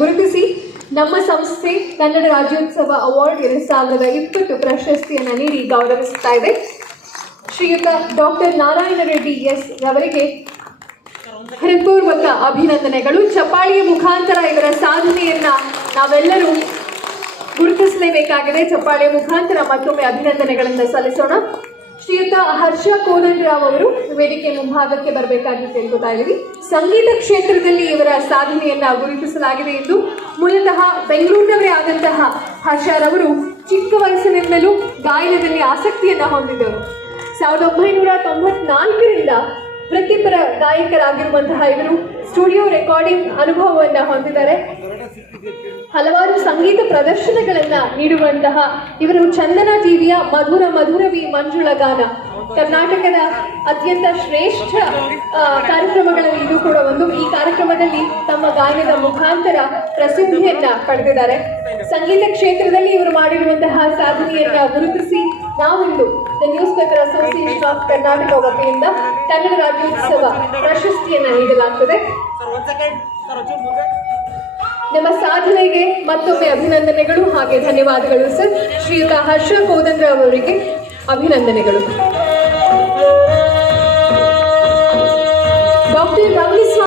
ಗುರುತಿಸಿ ನಮ್ಮ ಸಂಸ್ಥೆ ಕನ್ನಡ ರಾಜ್ಯೋತ್ಸವ ಅವಾರ್ಡ್ 2020 ಪ್ರಶಸ್ತಿಯನ್ನು ನೀಡಿ ಗೌರವಿಸುತ್ತಾ ಇದೆ. ಶ್ರೀಯುತ ಡಾಕ್ಟರ್ ನಾರಾಯಣ ರೆಡ್ಡಿ ಎಸ್ ರವರಿಗೆ ಹೃತ್ಪೂರ್ವಕ ಅಭಿನಂದನೆಗಳು. ಚಪ್ಪಾಳಿಯ ಮುಖಾಂತರ ಇವರ ಸಾಧನೆಯನ್ನ ನಾವೆಲ್ಲರೂ ಗುರುತಿಸಲೇಬೇಕಾಗಿದೆ. ಚಪ್ಪಾಳಿಯ ಮುಖಾಂತರ ಮತ್ತೊಮ್ಮೆ ಅಭಿನಂದನೆಗಳನ್ನು ಸಲ್ಲಿಸೋಣ. ಶ್ರೀಯುತ ಹರ್ಷ ಕೋದಂಡರಾವ್ ಅವರು ವೇದಿಕೆ ಮುಂಭಾಗಕ್ಕೆ ಬರಬೇಕಾಗಿ ಕೇಳ್ಕೊತಾ ಇದ್ದೀವಿ. ಸಂಗೀತ ಕ್ಷೇತ್ರದಲ್ಲಿ ಇವರ ಸಾಧನೆಯನ್ನ ಗುರುತಿಸಲಾಗಿದೆ ಎಂದು ಮೂಲತಃ ಬೆಂಗಳೂರಿನವರೇ ಆದಂತಹ ಹರ್ಷರವರು ಚಿಕ್ಕ ವಯಸ್ಸಿನಿಂದಲೂ ಗಾಯನದಲ್ಲಿ ಆಸಕ್ತಿಯನ್ನ ಹೊಂದಿದವರು. 1994ರಿಂದ ವೃತ್ತಿಪರ ಗಾಯಕರಾಗಿರುವಂತಹ ಇವರು ಸ್ಟುಡಿಯೋ ರೆಕಾರ್ಡಿಂಗ್ ಅನುಭವವನ್ನು ಹೊಂದಿದ್ದಾರೆ. ಹಲವಾರು ಸಂಗೀತ ಪ್ರದರ್ಶನಗಳನ್ನ ನೀಡುವಂತಹ ಇವರು ಚಂದನ ಟಿವಿಯ ಮಧುರ ಮಧುರವಿ ಮಂಜುಳ ಗಾನ ಕರ್ನಾಟಕದ ಅತ್ಯಂತ ಶ್ರೇಷ್ಠ ಕಾರ್ಯಕ್ರಮಗಳಲ್ಲಿ ಇದು ಕೂಡ ಒಂದು. ಈ ಕಾರ್ಯಕ್ರಮದಲ್ಲಿ ತಮ್ಮ ಗಾಯನದ ಮುಖಾಂತರ ಪ್ರಸಿದ್ಧಿಯನ್ನ ಪಡೆದಿದ್ದಾರೆ. ಸಂಗೀತ ಕ್ಷೇತ್ರದಲ್ಲಿ ಇವರು ಮಾಡಿರುವಂತಹ ಸಾಧನೆಯನ್ನ ಗುರುತಿಸಿ ನಾವಿಂದು the news paper association of Karnataka ವತಿಯಿಂದ ಕನ್ನಡ ರಾಜ್ಯೋತ್ಸವ ಪ್ರಶಸ್ತಿಯನ್ನ ನೀಡಲಾಗ್ತದೆ. ನಮ್ಮ ಸಾಧನೆಗೆ ಮತ್ತೊಮ್ಮೆ ಅಭಿನಂದನೆಗಳು ಹಾಗೆ ಧನ್ಯವಾದಗಳು ಸರ್. ಶ್ರೀಯುತ ಹರ್ಷ ಕೋದಂಡರಾವ್ ಅವರಿಗೆ ಅಭಿನಂದನೆಗಳು. ಡಾಕ್ಟರ್